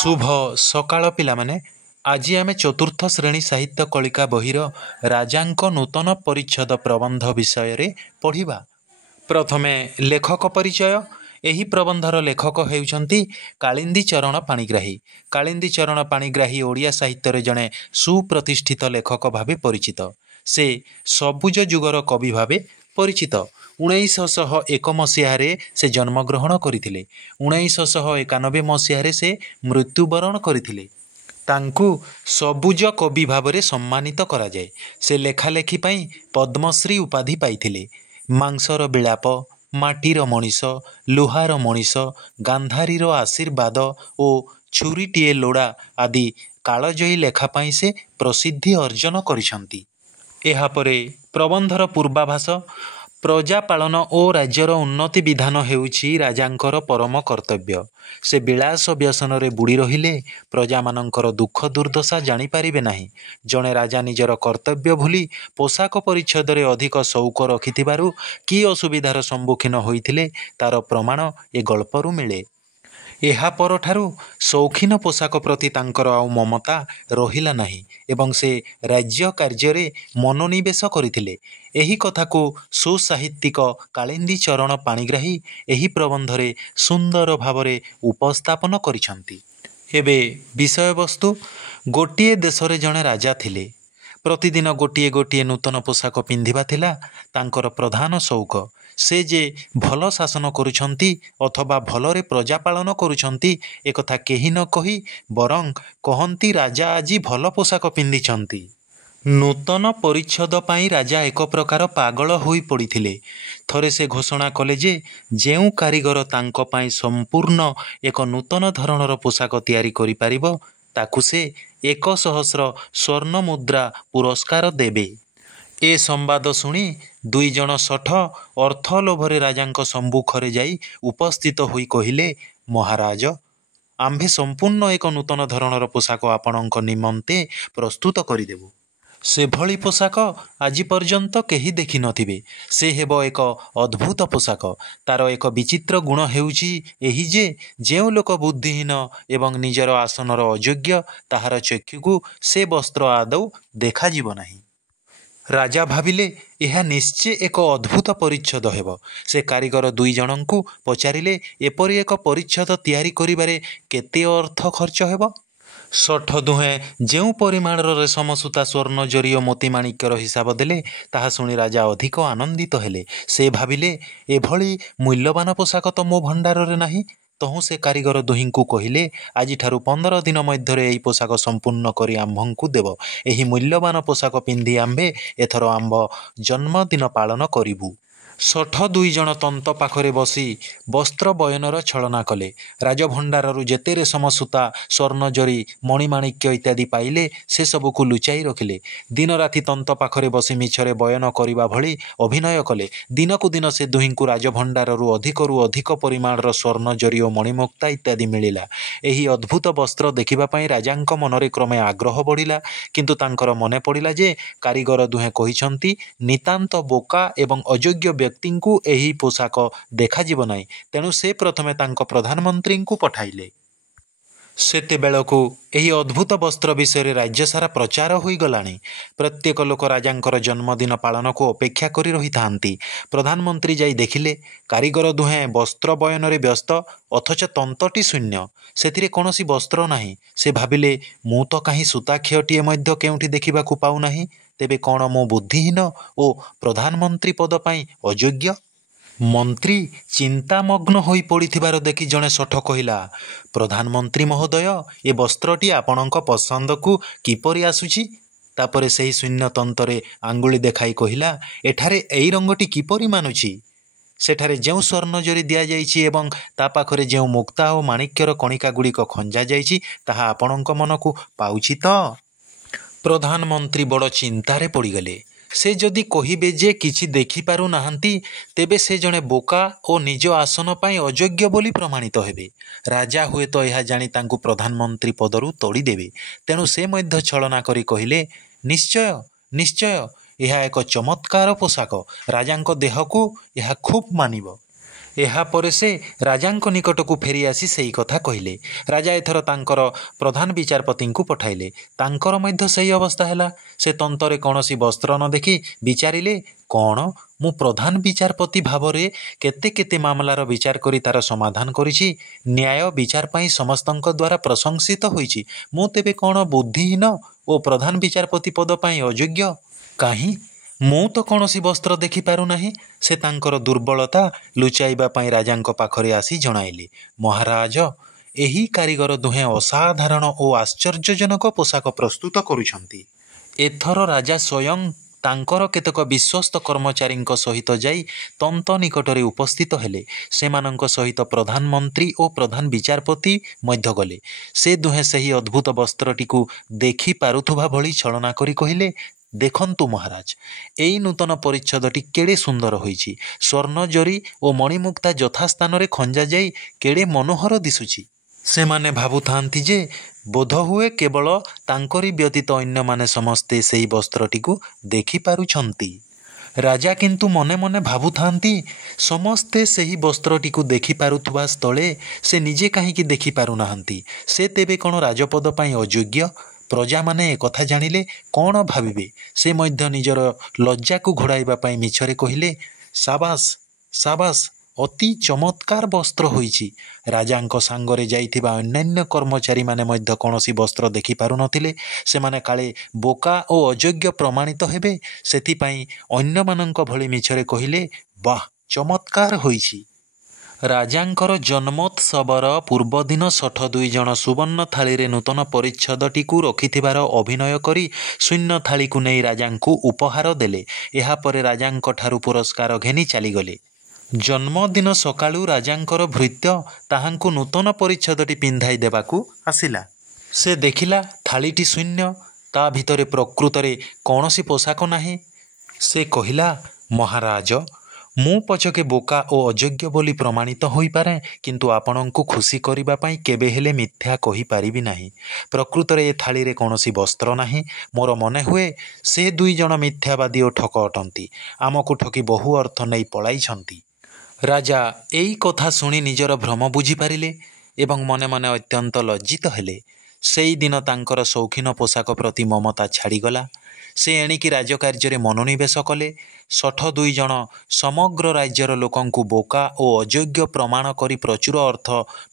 शुभ सकाळ पिलामाने आज आम चतुर्थ श्रेणी साहित्य कलिका बहिर राजांक नूतन परिच्छेद प्रबंध विषय रे पढ़िबा। प्रथमे लेखक परिचय। एही प्रबंधर लेखक हेउचंती कालिंदी चरण पाणिग्राही। कालिंदी चरण पाणिग्राही ओडिया साहित्य रे जणे सुप्रतिष्ठित लेखक भावे परिचित। से सबुज जुगर कवि भावे परिचित। 1901 मसीह से जन्मग्रहण करथिले। 1991 मसीह से मृत्युवरण करथिले। तांकु सबुज कवि भावरे सम्मानित करा जाए। से लेखालेखी पई पद्मश्री उपाधि पाइथिले। मांसर विलाप, माटीर मनीष, लुहार मनीष, गांधारीर आशीर्वाद और छुरीटीए लोड़ा आदि कालजयी लेखा पाई से प्रसिद्धि अर्जन करिसंती। एहा परे प्रबंधर पूर्वाभास। प्रजा पालन और राज्यर उन्नति विधान हेउछि राजांकर परम कर्तव्य। से विलास व्यसन रे बुड़ी रहिले प्रजा मानंकर दुख दुर्दशा जानी पारिबे नाही। जणे राजा निजर कर्तव्य भूली पोशाक परिच्छेद रे अधिक शौक रखिथिबारु कि असुविधार सम्मुखीन होइथिले तार प्रमाण ए गल्परु मिले। एहा परठारु शौखीन पोशाक प्रति तांकर आउ ममता रहिला नाही एवं से राज्य कार्य रे मनोनिवेश करिथिले। एही कथाकू सुसाहित्यिक कालिंदी चरण पाणिग्राही एही प्रबंधरे सुंदर भावरे उपस्थापन करिसंती। एबे विषय वस्तु। गोटिए देशरे जणे राजा थिले। प्रतिदिन गोटिए गोटिए नूतन पोशाक पिंधिबा थिला तांकर प्रधान शौक। से जे भल शासन करुछंती अथवा भलरे प्रजा पालन करुछंती एकथा केही न कही बरं कहंती राजा आजी भल पोशाक पिंधिछंती। नूतन परिच्छेद पाई राजा एक प्रकार पागल होई पड़िथिले। थरे से घोषणा कले जे जेउ कारीगर तांको पाई संपूर्ण एक नूतन धरणर पोशाक तैयारी करि पारिबो ताकु से 100 स्वर्ण मुद्रा पुरस्कार देबे। ए संवाद शुणी दुई जन सठ अर्थ लोभरे राजांक सम्मुखरे जाई उपस्थित होई कहिले, महाराज आम्भे संपूर्ण एक नूतन धरणर पोशाक आपणक निमंते प्रस्तुत करिदेबु। से भली पोशाक आज पर्यंत केही देखि नथिबे। से हेबो एक अद्भुत पोशाक। तार एक विचित्र गुण हेउछि एही जे जेउ लोक बुद्धिहीन एवं निजर आसनर अयोग्य ताहार चक्षुकु से वस्त्र आदौ देखा जीव नाही। राजा भाविले यह निश्चय एक अद्भुत परिच्छेद हेब। से कारीगर दुई जनंकु पचारिले एपरि एक परिच्छेद तैयारी करिबारे केते अर्थ खर्च हेब। सठ दुहे जेउ परिमाणर रेशम सूता स्वर्ण जरी और मोती माणिक्यर हिसाब देले ताहा शुणी राजा अधिक आनंदित हेले। से भाविले एभली मूल्यवान पोशाक तो मो भंडार रे नाही। तहु से कारीगर दुहिंकु कहिले आज ठारु 15 दिन मध्यरे एही पोशाक संपूर्ण करी आम्भंकु देव। एही मूल्यवान पोशाक पिंधि आम्भे एथर आम्भ जन्मदिन पालन करिबु। सठ दुई जन तंत पाखरे बसी वस्त्र बयनर छलना कले। राजभंडारु जेते रेशम सूता स्वर्ण जरी मणिमाणिक्य इत्यादि पाइले से सबुकु लुचाई रखिले। दिन राति तंत पाखरे बसी मिछरे बयन करिबा भली अभिनय कले। दिनकु दिन से दुहिंकु राजभंडारु अधिक परिमाणर स्वर्ण जरी और मणिमुक्ता इत्यादि मिलिला। एही अद्भुत वस्त्र देखिबा पई राजांक मनरे क्रमे आग्रह बढ़िला। किंतु तांकर मने पड़िला जे कारीगर दुहे कहिसंती नितांत बोका एवं अयोग्य व्यक्तिंकु एही पोशाक देखा जीव नाही। तेणु से प्रथमे तांको प्रधानमंत्रींकु पठाइले। सेते बेलकु एही अद्भुत वस्त्र विषय राज्य सारा प्रचार होई गलानी। प्रत्येक लोक राजांकर जन्मदिन पालन को अपेक्षा करी रही थांती। प्रधानमंत्री जाई देखिले कारीगर दुहे वस्त्र बयन रे व्यस्त अथच तंतटी शून्य। सेतिरे कोनोसी वस्त्र नाही। से भाबिले मु तो काहीं सूताक्षयटीए मध्य केउठी देखिबाकु पाउ नाही। तेबे कोण मो बुद्धिहीन ओ प्रधानमंत्री पद पाई अयोग्य। मंत्री चिंतामग्न होई पड़िथिबार देखि जणे सठ कहिला, प्रधानमंत्री महोदय ए वस्त्रटी आपणक पसंद को किपरि आसुछि। तापरे सेही शून्य तंतरे आंगुली देखाई कहिला, एठारे एई रंगटी किपरि मानुछि। सेठारे जेउ स्वर्ण जरी दिया जाइछि एवं ता पाखरे जेउ मुक्ता ओ माणिक्यर कणिका गुड़िक खंजा जाइछि ताहा आपणक मनकु पाउछि त। प्रधानमंत्री बड़ चिंतारे पड़गले। से जदि कहिबे जे किछि देखि पारु नाहंती तेबे से जणे बोका और निज आसन पाई अयोग्य बोली प्रमाणित हेबे। राजा हुए तो यह जानी तांकु प्रधानमंत्री पदरु तोड़ी देबे। तेणु से मध्य छलना करी कहिले, निश्चय निश्चय यह एक चमत्कार पोशाक। राजांक देहकु यह खूब मानिब। ଏହାପରେ ସେ ରାଜାଙ୍କ ନିକଟକୁ ଫେରି ଆସି ସେଇ କଥା କହିଲେ। ରାଜା ଏଥର ତାଙ୍କର ପ୍ରଧାନ ବିଚାରପତିଙ୍କୁ ପଠାଇଲେ। ତାଙ୍କର ମଧ୍ୟ ସେହି ଅବସ୍ଥା ହେଲା। ସେ ତନ୍ତରେ କୌଣସି ବସ୍ତ୍ର ନ ଦେଖି ବିଚାରିଲେ, କ'ଣ ମୁଁ ପ୍ରଧାନ ବିଚାରପତି ଭାବରେ କେତେ କେତେ ମାମଲାର ବିଚାର କରି ତା'ର ସମାଧାନ କରିଛି। ନ୍ୟାୟ ବିଚାର ପାଇଁ ସମସ୍ତଙ୍କ ଦ୍ୱାରା ପ୍ରଶଂସିତ ହୋଇଛି। ମୁଁ ତେବେ କ'ଣ ବୁଦ୍ଧିହୀନ ଓ ପ୍ରଧାନ ବିଚାରପତି ପଦ ପାଇଁ ଅଯୋଗ୍ୟ? କାହିଁ, ମୁଁ ତ କୌଣସି ବସ୍ତ୍ର ଦେଖିପାରୁନାହିଁ। ସେ ତାଙ୍କର ଦୁର୍ବଳତା ଲୁଚାଇବା ପାଇଁ ରାଜାଙ୍କ ପାଖରେ ଆସି ଜଣାଇଲେ, ମହାରାଜ, ଏହି କାରିଗର ଦୁହେଁ ଅସାଧାରଣ ଓ ଆଶ୍ଚର୍ଯ୍ୟଜନକ ପୋଷାକ ପ୍ରସ୍ତୁତ କରୁଛନ୍ତି। ଏଥର ରାଜା ସ୍ୱୟଂ ତାଙ୍କର କେତେକ ବିଶ୍ୱସ୍ତ କର୍ମଚାରୀଙ୍କ ସହିତ ଯାଇ ତନ୍ତ ନିକଟରେ ଉପସ୍ଥିତ ହେଲେ। ସେମାନଙ୍କ ସହିତ ପ୍ରଧାନମନ୍ତ୍ରୀ ଓ ପ୍ରଧାନ ବିଚାରପତି ମଧ୍ୟ ଗଲେ। ସେ ଦୁହେଁ ସେହି ଅଦ୍ଭୁତ ବସ୍ତ୍ରଟିକୁ ଦେଖିପାରୁଥିବା ଭଳି ଛଳନା କରି କହିଲେ, ଦେଖନ୍ତୁ ମହାରାଜ, ଏଇ ନୂତନ ପରିଚ୍ଛଦଟି କେଡ଼େ ସୁନ୍ଦର ହୋଇଛି। ସ୍ୱର୍ଣ୍ଣ ଜରି ଓ ମଣିମୁକ୍ତା ଯଥାସ୍ଥାନରେ ଖଞ୍ଜାଯାଇ କେଡ଼େ ମନୋହର ଦିଶୁଛି। ସେମାନେ ଭାବୁଥାନ୍ତି ଯେ ବୋଧହୁଏ କେବଳ ତାଙ୍କରି ବ୍ୟତୀତ ଅନ୍ୟମାନେ ସମସ୍ତେ ସେହି ବସ୍ତ୍ରଟିକୁ ଦେଖିପାରୁଛନ୍ତି। ରାଜା କିନ୍ତୁ ମନେ ମନେ ଭାବୁଥାନ୍ତି, ସମସ୍ତେ ସେହି ବସ୍ତ୍ରଟିକୁ ଦେଖିପାରୁଥିବା ସ୍ଥଳେ ସେ ନିଜେ କାହିଁକି ଦେଖିପାରୁନାହାନ୍ତି? ସେ ତେବେ କ'ଣ ରାଜପଦ ପାଇଁ ଅଯୋଗ୍ୟ? ପ୍ରଜାମାନେ ଏକଥା ଜାଣିଲେ କ'ଣ ଭାବିବେ? ସେ ମଧ୍ୟ ନିଜର ଲଜ୍ଜାକୁ ଘୋଡ଼ାଇବା ପାଇଁ ମିଛରେ କହିଲେ, ସାବାସ୍ ସାବାସ୍, ଅତି ଚମତ୍କାର ବସ୍ତ୍ର ହୋଇଛି। ରାଜାଙ୍କ ସାଙ୍ଗରେ ଯାଇଥିବା ଅନ୍ୟାନ୍ୟ କର୍ମଚାରୀମାନେ ମଧ୍ୟ କୌଣସି ବସ୍ତ୍ର ଦେଖିପାରୁନଥିଲେ। ସେମାନେ କାଳେ ବୋକା ଓ ଅଯୋଗ୍ୟ ପ୍ରମାଣିତ ହେବେ, ସେଥିପାଇଁ ଅନ୍ୟମାନଙ୍କ ଭଳି ମିଛରେ କହିଲେ, ବାଃ, ଚମତ୍କାର ହୋଇଛି। ରାଜାଙ୍କର ଜନ୍ମୋତ୍ସବର ପୂର୍ବଦିନ 62 ଜଣ ସୁବର୍ଣ୍ଣ ଥାଳିରେ ନୂତନ ପରିଚ୍ଛଦଟିକୁ ରଖିଥିବାର ଅଭିନୟ କରି ଶୂନ୍ୟ ଥାଳିକୁ ନେଇ ରାଜାଙ୍କୁ ଉପହାର ଦେଲେ। ଏହାପରେ ରାଜାଙ୍କଠାରୁ ପୁରସ୍କାର ଘେନି ଚାଲିଗଲେ। ଜନ୍ମଦିନ ସକାଳୁ ରାଜାଙ୍କର ଭୃତ୍ୟ ତାହାଙ୍କୁ ନୂତନ ପରିଚ୍ଛଦଟି ପିନ୍ଧାଇ ଦେବାକୁ ଆସିଲା। ସେ ଦେଖିଲା ଥାଳିଟି ଶୂନ୍ୟ, ତା ଭିତରେ ପ୍ରକୃତରେ କୌଣସି ପୋଷାକ ନାହିଁ। ସେ କହିଲା, ମହାରାଜ, ମୁଁ ପଛକେ ବୋକା ଓ ଅଯୋଗ୍ୟ ବୋଲି ପ୍ରମାଣିତ ହୋଇପାରେ, କିନ୍ତୁ ଆପଣଙ୍କୁ ଖୁସି କରିବା ପାଇଁ କେବେ ହେଲେ ମିଥ୍ୟା କହିପାରିବି ନାହିଁ। ପ୍ରକୃତରେ ଏ ଥାଳିରେ କୌଣସି ବସ୍ତ୍ର ନାହିଁ। ମୋର ମନେ ହୁଏ ସେ 2 ଜଣ ମିଥ୍ୟାବାଦୀ ଓ ଠକ ଅଟନ୍ତି। ଆମକୁ ଠକି ବହୁ ଅର୍ଥ ନେଇ ପଳାଇଛନ୍ତି। ରାଜା ଏଇ କଥା ଶୁଣି ନିଜର ଭ୍ରମ ବୁଝିପାରିଲେ ଏବଂ ମନେ ମନେ ଅତ୍ୟନ୍ତ ଲଜ୍ଜିତ ହେଲେ। ସେଇଦିନ ତାଙ୍କର ସୌଖିନ ପୋଷାକ ପ୍ରତି ମମତା ଛାଡ଼ିଗଲା। ସେ ଏଣିକି ରାଜକାର୍ଯ୍ୟରେ ମନୋନିବେଶ କଲେ। 62 ଜଣ ସମଗ୍ର ରାଜ୍ୟର ଲୋକଙ୍କୁ ବୋକା ଓ ଅଯୋଗ୍ୟ ପ୍ରମାଣ କରି ପ୍ରଚୁର ଅର୍ଥ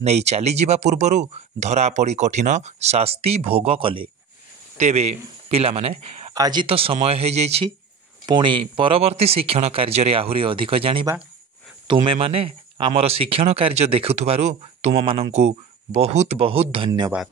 ନେଇ ଚାଲିଯିବା ପୂର୍ବରୁ ଧରାପଡ଼ି କଠିନ ଶାସ୍ତି ଭୋଗ କଲେ। ତେବେ ପିଲାମାନେ, ଆଜି ତ ସମୟ ହୋଇଯାଇଛି। ପୁଣି ପରବର୍ତ୍ତୀ ଶିକ୍ଷଣ କାର୍ଯ୍ୟରେ ଆହୁରି ଅଧିକ ଜାଣିବା। ତୁମେମାନେ ଆମର ଶିକ୍ଷଣ କାର୍ଯ୍ୟ ଦେଖୁଥିବାରୁ ତୁମମାନଙ୍କୁ ବହୁତ ବହୁତ ଧନ୍ୟବାଦ।